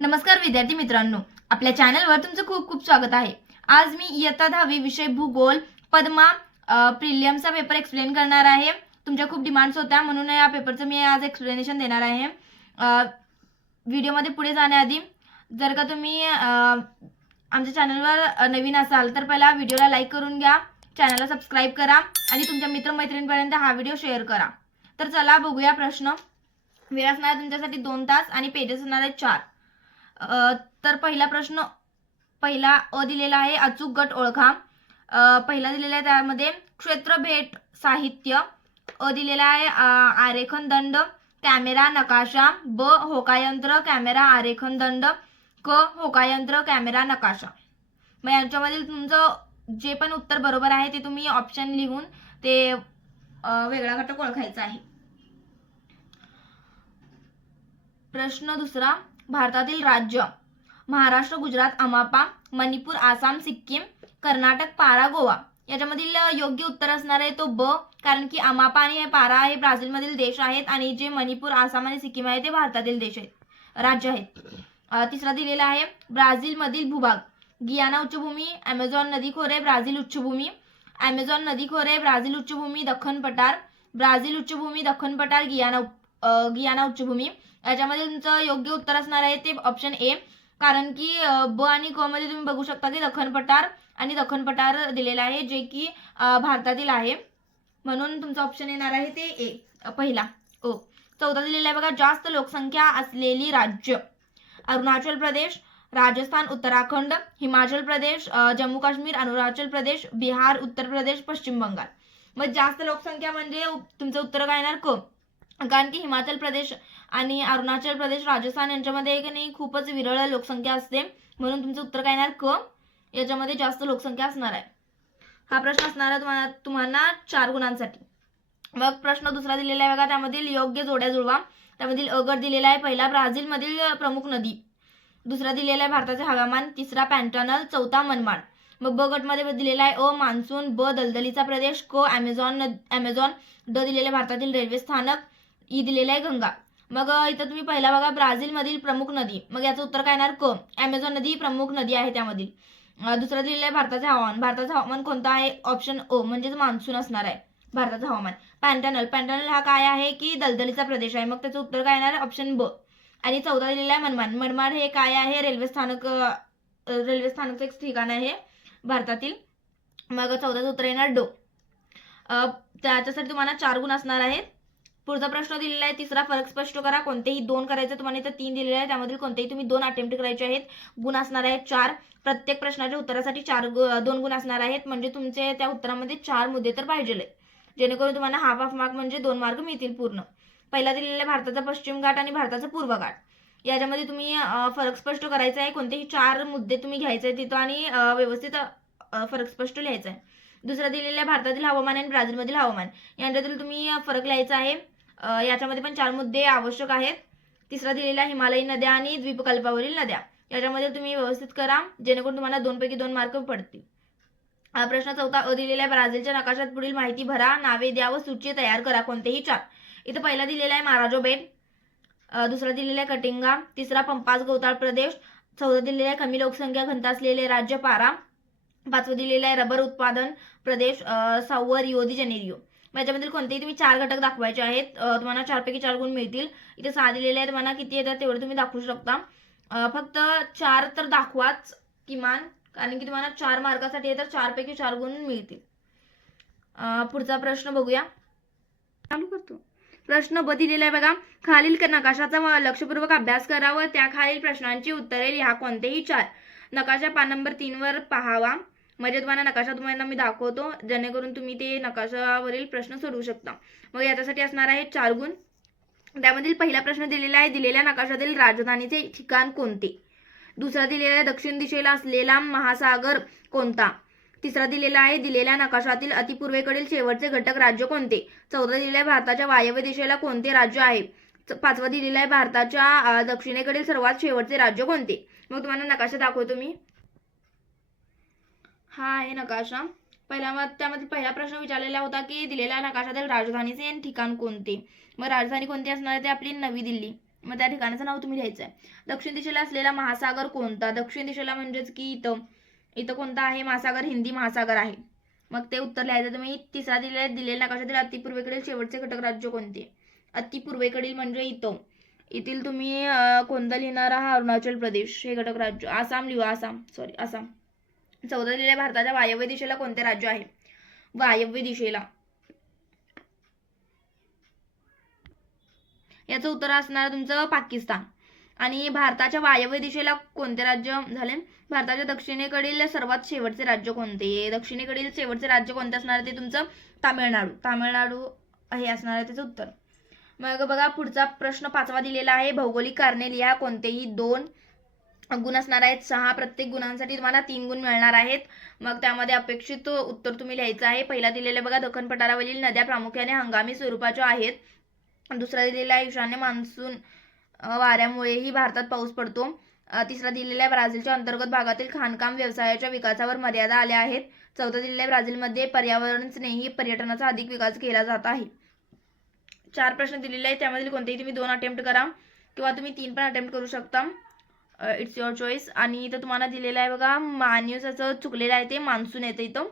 नमस्कार विद्यार्थी मित्रांनो, आपल्या चॅनलवर तुमचं खूप खूप स्वागत आहे। आज मी इयत्ता 10वी विषय भूगोल पद्मा प्रिलियमचा पेपर एक्सप्लेन करणार आहे। तुमच्या खूप डिमांड्स होत्या म्हणून या पेपरचं मी आज एक्सप्लेनेशन देणार आहे। व्हिडिओमध्ये पुढे जाण्याआधी जर का तुम्ही आमच्या चॅनलवर नवीन असाल तर पहिला व्हिडिओला लाईक करून घ्या, चॅनलला सबस्क्राइब करा आणि तुमच्या मित्रमैत्रिणींपर्यंत हा व्हिडिओ शेअर करा। तर चला बघूया प्रश्न। वेळ असणार तुमच्यासाठी 2 तास आणि पेजेस असणार आहेत 4। तर पहिला प्रश्न पहिला दिलेला आहे, अचूक गट ओळखा। पहिला दिलेला आहे त्यामध्ये क्षेत्र भेट साहित्य। दिलेला आहे आरेखन दंड, कॅमेरा नकाशा। ब होकायंत्र कॅमेरा आरेखन दंड। क होकायंत्र कॅमेरा नकाशा। मग यांच्यामधील तुमचं जे पण उत्तर बरोबर आहे ते तुम्ही ऑप्शन लिहून ते वेगळा घटक ओळखायचा आहे। प्रश्न दुसरा, भारतातील राज्य महाराष्ट्र, गुजरात, अमापा, मणिपूर, आसाम, सिक्कीम, कर्नाटक, पारा, गोवा। याच्यामधील योग्य उत्तर असणार आहे तो ब, कारण की अमापा आणि पारा हे ब्राझीलमधील देश आहेत आणि जे मणिपूर, आसाम आणि सिक्कीम आहे ते भारतातील देश आहेत, राज्य आहेत। तिसरा दिलेला आहे ब्राझीलमधील भूभाग, गियाना उच्चभूमी, अमेझॉन नदी खोरे, ब्राझील उच्चभूमी, अमेझॉन नदी खोरे, ब्राझील उच्चभूमी, दख्खन पठार, ब्राझील उच्चभूमी, दख्खन पठार, गियाना उच्चभूमी। याच्यामध्ये तुमचं योग्य उत्तर असणार आहे ते ऑप्शन ए, कारण की ब आणि क मध्ये तुम्ही बघू शकता की दख्खन पठार आणि दख्खन पठार दिलेला आहे जे की भारतातील आहे, म्हणून तुमचा ऑप्शन येणार आहे ते ए पहिला ओ। चौथा दिलेला आहे बघा, जास्त लोकसंख्या असलेली राज्य, अरुणाचल प्रदेश, राजस्थान, उत्तराखंड, हिमाचल प्रदेश, जम्मू काश्मीर, अरुणाचल प्रदेश, बिहार, उत्तर प्रदेश, पश्चिम बंगाल। मग जास्त लोकसंख्या म्हणजे तुमचं उत्तर काय येणार क, कारण की हिमाचल प्रदेश आणि अरुणाचल प्रदेश, राजस्थान यांच्यामध्ये की नाही खूपच विरळ लोकसंख्या असते, म्हणून तुमचं उत्तर काय येणार क, याच्यामध्ये जास्त लोकसंख्या असणार आहे। हा प्रश्न असणार आहे तुम्हाला 4 गुणांसाठी। मग प्रश्न दुसरा दिलेला आहे बघा, त्यामधील योग्य जोड्या जुळवा। त्यामधील अ गट दिलेला आहे पहिला ब्राझीलमधील प्रमुख नदी, दुसरा दिलेला आहे भारताचे हवामान, तिसरा पॅन्टानल, चौथा मनमाड। मग ब गट मध्ये दिलेला आहे अ मान्सून, ब दलदलीचा प्रदेश, क अमेझॉन, ड दिलेले भारतातील रेल्वे स्थानक, ई दिलेला आहे गंगा। मग इथं तुम्ही पहिला बघा ब्राझीलमधील प्रमुख नदी, मग याचं उत्तर काय येणार क, अमेझॉन नदी प्रमुख नदी आहे त्यामधील। दुसरं दिलेलं आहे भारताचे हवामान, भारताचं हवामान कोणतं आहे ऑप्शन ओ म्हणजेच मान्सून असणार आहे भारताचं हवामान। पॅन्टानल हा काय आहे की दलदलीचा प्रदेश आहे, मग त्याचं उत्तर काय येणार आहे ऑप्शन ब। आणि चौथा दिलेला आहे मनमाड हे काय आहे रेल्वे स्थानकचं एक ठिकाण आहे भारतातील, मग चौथ्याचं उत्तर येणार डो। त्याच्यासाठी तुम्हाला 4 गुण असणार आहेत। पुढचा प्रश्न दिलेला आहे तिसरा, फरक स्पष्ट करा। कोणतेही 2 करायचे, तुम्हाला इथं 3 दिलेले आहे त्यामधील कोणतेही तुम्ही 2 अटेम्प्ट करायचे आहेत। गुण असणार आहेत 4, प्रत्येक प्रश्नाच्या उत्तरासाठी 2 गुण असणार आहेत, म्हणजे तुमचे त्या उत्तरामध्ये 4 मुद्दे तर पाहिजे, जेणेकरून तुम्हाला हाफ मार्क म्हणजे 2 मार्क मिळतील पूर्ण। पहिला दिलेला आहे भारताचा पश्चिम घाट आणि भारताचा पूर्व घाट, याच्यामध्ये तुम्ही फरक स्पष्ट करायचा आहे, कोणतेही 4 मुद्दे तुम्ही घ्यायचे तिथं आणि व्यवस्थित फरक स्पष्ट लिहायचा आहे। दुसरा दिलेला आहे भारतातील हवामान आणि ब्राझीलमधील हवामान, यांच्यातील तुम्ही फरक लिहायचा आहे, याच्यामध्ये पण 4 मुद्दे आवश्यक आहेत। तिसरा दिलेला हिमालयी नद्या आणि द्वीपकल्पावरील नद्या, याच्यामध्ये तुम्ही व्यवस्थित करा जेणेकरून तुम्हाला 2 पैकी 2 मार्क पडतील। प्रश्न चौथा अ दिलेला आहे ब्राझीलच्या नकाशात पुढील माहिती भरा, नावे द्या व सूची तयार करा, कोणतेही 4। इथं पहिला दिलेला आहे महाराजो बेट, दुसरा दिलेला आहे कटिंगा, तिसरा पंपास गवताळ प्रदेश, चौथा दिलेला आहे कमी लोकसंख्या घनता असलेले राज्य पारा, पाचवं दिलेलं आहे रबर उत्पादन प्रदेश, 6वं रिओ दी जानेरियो। याच्यामधील कोणतेही तुम्ही 4 घटक दाखवायचे आहेत, तुम्हाला 4 पैकी 4 गुण मिळतील। इथे 6 दिलेले आहे, तुम्हाला किती येतात तेवढे तुम्ही दाखवू शकता, फक्त 4 तर दाखवाच किमान, कारण की तुम्हाला 4 मार्कासाठी तर 4 पैकी 4 गुण मिळतील। पुढचा प्रश्न बघूया, चालू करतो। प्रश्न ब दिलेला आहे बघा, खालील नकाशाचा लक्षपूर्वक अभ्यास करा व त्याखालील प्रश्नांची उत्तरे लिहा, कोणतेही 4। नकाशा पान नंबर 3 वर पाहावा, म्हणजे तुम्हाला नकाशा तुम्हाला मी दाखवतो जेणेकरून तुम्ही ते नकाशावरील प्रश्न सोडवू शकता। मग याच्यासाठी असणार आहे 4 गुण। त्यामधील पहिला प्रश्न दिलेला आहे, दिलेल्या नकाशातील राजधानीचे ठिकाण कोणते। दुसरा दिलेला आहे दक्षिण दिशेला असलेला महासागर कोणता। तिसरा दिलेला आहे दिलेल्या नकाशातील अतिपूर्वेकडील शेवटचे घटक राज्य कोणते। चौथा दिलेला आहे भारताच्या वायव्य दिशेला कोणते राज्य आहे। पाचवा दिलेला आहे भारताच्या दक्षिणेकडील सर्वात शेवटचे राज्य कोणते। मग तुम्हाला नकाशा दाखवतो मी, हा आहे नकाशा। त्यामध्ये पहिला प्रश्न विचारलेला होता की दिलेल्या नकाशातील राजधानीचे ठिकाण कोणते, मग राजधानी कोणती असणार आहे ते आपली नवी दिल्ली। मग त्या ठिकाणाचं नाव तुम्ही लिहायचं आहे. दक्षिण दिशेला असलेला महासागर कोणता? दक्षिण दिशेला म्हणजेच की इथं कोणता आहे महासागर? हिंदी महासागर आहे. मग ते उत्तर लिहायचं तुम्ही. तिसरा दिलेल्या नकाशातील अतिपूर्वेकडील शेवटचे घटक राज्य कोणते? अतिपूर्वेकडील म्हणजे इथील तुम्ही कोणता लिहिणार आहात? अरुणाचल प्रदेश हे घटक राज्य. आसाम लिहू, आसाम. चौथा दिलेल्या भारताच्या वायव्य दिशेला कोणते राज्य आहे? वायव्य दिशेला याचं उत्तर असणार तुमचं पाकिस्तान. आणि भारताच्या वायव्य दिशेला कोणते राज्य झाले? भारताच्या दक्षिणेकडील सर्वात शेवटचे राज्य कोणते? दक्षिणेकडील शेवटचे राज्य कोणते असणार? ते तुमचं तामिळनाडू हे असणार आहे त्याचं उत्तर. मग बघा पुढचा प्रश्न 5वा दिलेला आहे. भौगोलिक कारणे लिहा. कोणतेही 2 गुण असणार आहेत. 6 प्रत्येक गुणांसाठी तुम्हाला 3 गुण मिळणार आहेत. मग त्यामध्ये अपेक्षित उत्तर तुम्ही लिहायचं आहे. पहिला दिलेला बघा, दख्खन पठारावरील नद्या प्रामुख्याने हंगामी स्वरूपाच्या आहेत. दुसरा दिलेला आहे, ईशान्य मान्सून वाऱ्यामुळेही भारतात पाऊस पडतो. तिसरा दिलेला आहे, ब्राझीलच्या अंतर्गत भागातील खाणकाम व्यवसायाच्या विकासावर मर्यादा आल्या आहेत. चौथा दिलेला आहे, ब्राझीलमध्ये पर्यावरण स्नेही पर्यटनाचा अधिक विकास केला जात आहे. 4 प्रश्न दिलेले आहेत. त्यामधील कोणतेही तुम्ही 2 अटेम्प्ट करा किंवा तुम्ही 3 पण अटेम्प्ट करू शकता. It's your choice. आणि इथं तुम्हाला दिलेलं आहे बघा, मान्यूसाचं चुकलेलं आहे ते मान्सून येतं इथं.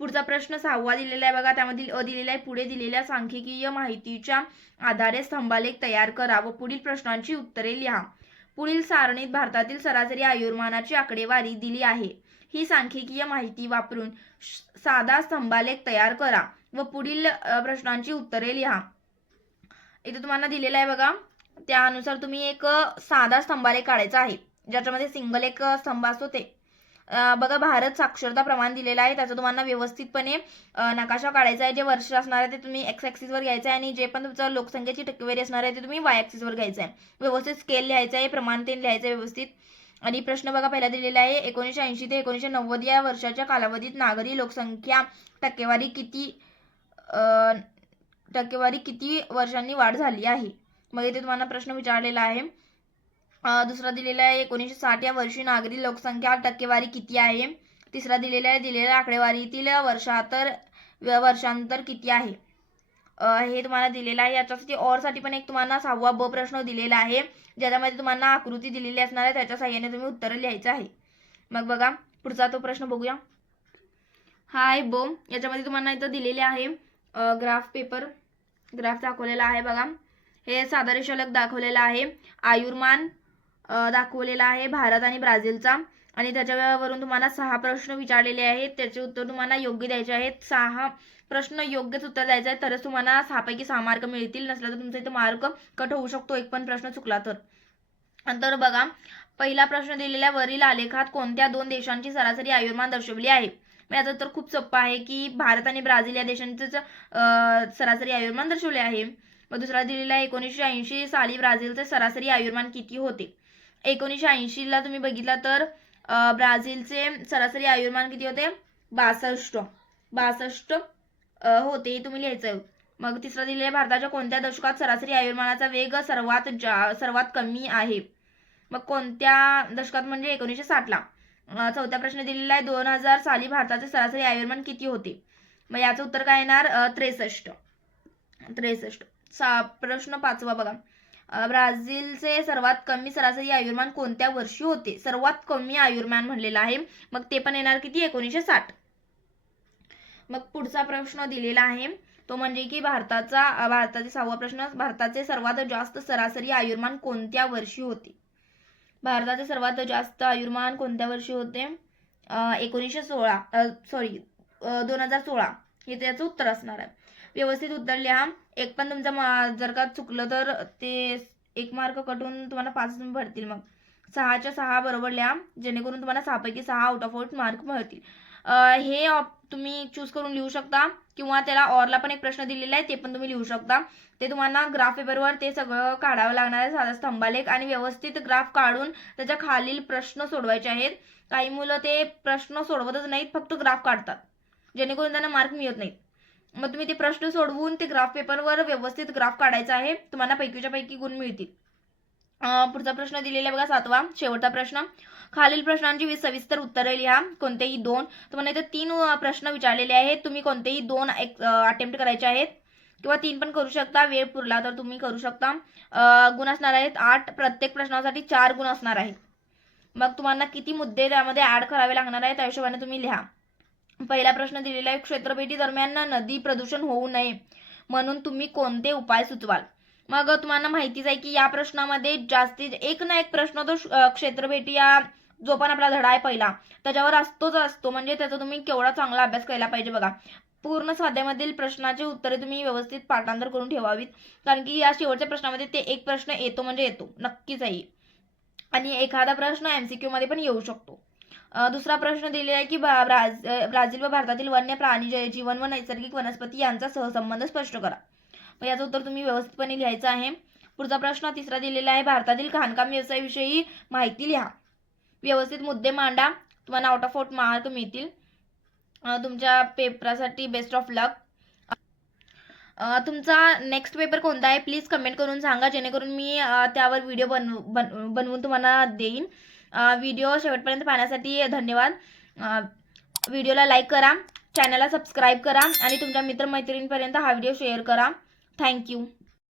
पुढचा प्रश्न 6वा दिलेला आहे बघा, त्यामधील दिलेला आहे, पुढे दिलेल्या सांख्यिकीय माहितीच्या आधारे स्तंभालेख तयार करा व पुढील प्रश्नांची उत्तरे लिहा. पुढील सारणीत भारतातील सरासरी आयुर्मानाची आकडेवारी दिली आहे. ही सांख्यिकीय माहिती वापरून साधा स्तंभालेख तयार करा व पुढील प्रश्नांची उत्तरे लिहा. इथे तुम्हाला दिलेलं आहे बघा, त्यानुसार तुम्ही एक साधा स्तंभालेख काढायचा आहे, ज्याच्यामध्ये सिंगल एक स्तंभ असतो ते. बघा, भारत साक्षरता प्रमाण दिलेलं आहे, त्याचा तुम्हाला व्यवस्थितपणे नकाशा काढायचा आहे. जे वर्ष असणार आहे ते तुम्ही एक्स ॲक्सिसवर घ्यायचं आहे आणि जे पण तुमचं लोकसंख्येची टक्केवारी असणार आहे ते तुम्ही वाय ॲक्सिसवर घ्यायचं आहे. व्यवस्थित स्केल लिहायचं आहे, प्रमाण ते लिहायचं आहे व्यवस्थित. आणि प्रश्न बघा पहिला दिलेला आहे, 1980 ते 1990 या वर्षाच्या कालावधीत नागरी लोकसंख्या टक्केवारी किती वर्षांनी वाढ झाली आहे. मग इथे तुम्हाला प्रश्न विचारलेला आहे. दुसरा दिलेला आहे, 1960 या वर्षी नागरी लोकसंख्या टक्केवारी किती आहे. तिसरा दिलेला आहे, दिलेल्या आकडेवारीतील वर्षांतर किती आहे. हे तुम्हाला दिलेलं आहे. याच्यासाठी साठी पण एक तुम्हाला 6वा ब प्रश्न दिलेला आहे, ज्याच्यामध्ये तुम्हाला आकृती दिलेली असणार आहे, त्याच्या साहाय्याने तुम्ही उत्तर लिहायचं आहे. मग बघा पुढचा तो प्रश्न बघूया. हाय ब, याच्यामध्ये तुम्हाला इथं दिलेले आहे ग्राफ दाखवलेला आहे बघा. हे साधा रेषालेख दाखवलेला आहे. आयुर्मान दाखवलेला आहे भारत आणि ब्राझीलचा. आणि त्याच्यावरून तुम्हाला 6 प्रश्न विचारलेले आहेत, त्याचे उत्तर तुम्हाला योग्य द्यायचे आहेत. 6 प्रश्न योग्यच उत्तर द्यायचं आहे, तरच तुम्हाला 6 पैकी 6 मार्क मिळतील. नसलं तर तुमचा इथं मार्क कट होऊ शकतो, एक पण प्रश्न चुकला तर. नंतर बघा, पहिला प्रश्न दिलेल्या वरील आलेखात कोणत्या 2 देशांची सरासरी आयुर्मान दर्शवली आहे. याचं तर खूप सोपं आहे की भारत आणि ब्राझील या देशांचेच सरासरी आयुर्मान दर्शवले आहे. मग दुसरा दिलेला आहे, 1980 साली ब्राझीलचे सरासरी आयुर्मान किती होते. 1980ला तुम्ही बघितला तर ब्राझीलचे सरासरी आयुर्मान किती होते? 62 होते, तुम्ही लिहायचं. मग तिसरा दिलेला, भारताच्या कोणत्या दशकात सरासरी आयुर्मानाचा वेग सर्वात कमी आहे. मग कोणत्या दशकात म्हणजे 1960ला. चौथा प्रश्न दिलेला आहे, 2000 साली भारताचे सरासरी आयुर्मान किती होते. मग याचं उत्तर काय येणार? 63. प्रश्न 5वा बघा, ब्राझीलचे सर्वात कमी सरासरी आयुर्मान कोणत्या वर्षी होते. सर्वात कमी आयुर्मान म्हणलेलं आहे, मग ते पण येणार किती? 1960. मग पुढचा प्रश्न दिलेला आहे तो म्हणजे की भारताचे 6वा प्रश्न, भारताचे सर्वात जास्त सरासरी आयुर्मान कोणत्या वर्षी होते. भारताचे सर्वात जास्त आयुर्मान कोणत्या वर्षी होते? 2016 हे त्याचं उत्तर असणार आहे. व्यवस्थित उत्तर लिहा. एक पण तुमचं जर का चुकलं तर ते 1 मार्क कटून तुम्हाला 5 भरतील. मग 6च्या 6 बरोबर लिहा, जेणेकरून तुम्हाला 6 पैकी 6 आउट ऑफ 8 मार्क मिळतील. हे तुम्ही चूज करून लिहू शकता किंवा त्याला ऑरला पण एक प्रश्न दिलेला आहे, ते पण तुम्ही लिहू शकता. ते तुम्हाला ग्राफ पेपरवर ते सगळं काढावं लागणार आहे, साधा स्तंभालेख, आणि व्यवस्थित ग्राफ काढून त्याच्या खालील प्रश्न सोडवायचे आहेत. काही मुलं ते प्रश्न सोडवतच नाहीत, फक्त ग्राफ काढतात, जेणेकरून त्यांना मार्क मिळत नाहीत. मग तुम्ही ते प्रश्न सोडवून ते ग्राफ पेपरवर व्यवस्थित ग्राफ काढायचा आहे, तुम्हाला पैकीच्या पैकी गुण मिळतील. पुढचा प्रश्न दिलेला बघा 7वा शेवटचा प्रश्न, खालील प्रश्नांची सविस्तर उत्तरे लिहा. कोणतेही 2. तुम्हाला इथे 3 प्रश्न विचारलेले आहेत, तुम्ही कोणतेही 2 अटेम्प्ट करायचे आहेत. किंवा 3 पण करू शकता. वेळ पुरला तर तुम्ही करू शकता. गुण असणार आहेत 8. प्रत्येक प्रश्नासाठी 4 गुण असणार आहेत. मग तुम्हाला किती मुद्दे त्यामध्ये ऍड करावे लागणार आहेत त्या हिशोबाने तुम्ही लिहा. पहिला प्रश्न दिलेला आहे, क्षेत्रभेटी दरम्यान नदी प्रदूषण होऊ नये म्हणून तुम्ही कोणते उपाय सुचवाल. मग तुम्हाला माहितीच आहे की या प्रश्नामध्ये जास्तीत एक ना एक प्रश्न तो क्षेत्रभेटी या जो पण आपला धडा आहे पहिला त्याच्यावर असतोच असतो. म्हणजे त्याचा तुम्ही केवढा चांगला अभ्यास केला पाहिजे बघा. पूर्ण स्वाध्यायामधील प्रश्नाची उत्तरे तुम्ही व्यवस्थित पाठांतर करून ठेवावीत, कारण की या शेवटच्या प्रश्नामध्ये ते एक प्रश्न येतो म्हणजे येतो नक्कीच आहे. आणि एखादा प्रश्न एमसीक्यू मध्ये पण येऊ शकतो. दुसरा प्रश्न दिलेला आहे की ब्राझील व भारतातील वन्य प्राणी जीवन व नैसर्गिक वनस्पती यांचा सहसंबंध स्पष्ट करा. मग याचं उत्तर तुम्ही व्यवस्थितपणे लिहायचं आहे. पुढचा प्रश्न तिसरा दिलेला आहे, भारतातील खाणकाम व्यवसायाविषयी माहिती लिहा. व्यवस्थित मुद्दे मांडा. तुम्हाला आउट ऑफ 4 मार्क मिळतील. तुमच्या पेपरासाठी बेस्ट ऑफ लक. तुमचा नेक्स्ट पेपर कोणता आहे प्लीज कमेंट करून सांगा, जेणेकरून मी त्यावर व्हिडिओ बनवून तुम्हाला देईन. व्हिडिओ शेवटपर्यंत पाहण्यासाठी धन्यवाद. व्हिडिओला लाईक करा, चॅनलला सबस्क्राईब करा आणि तुमच्या मित्रमैत्रिणींपर्यंत हा व्हिडिओ शेअर करा. थँक्यू.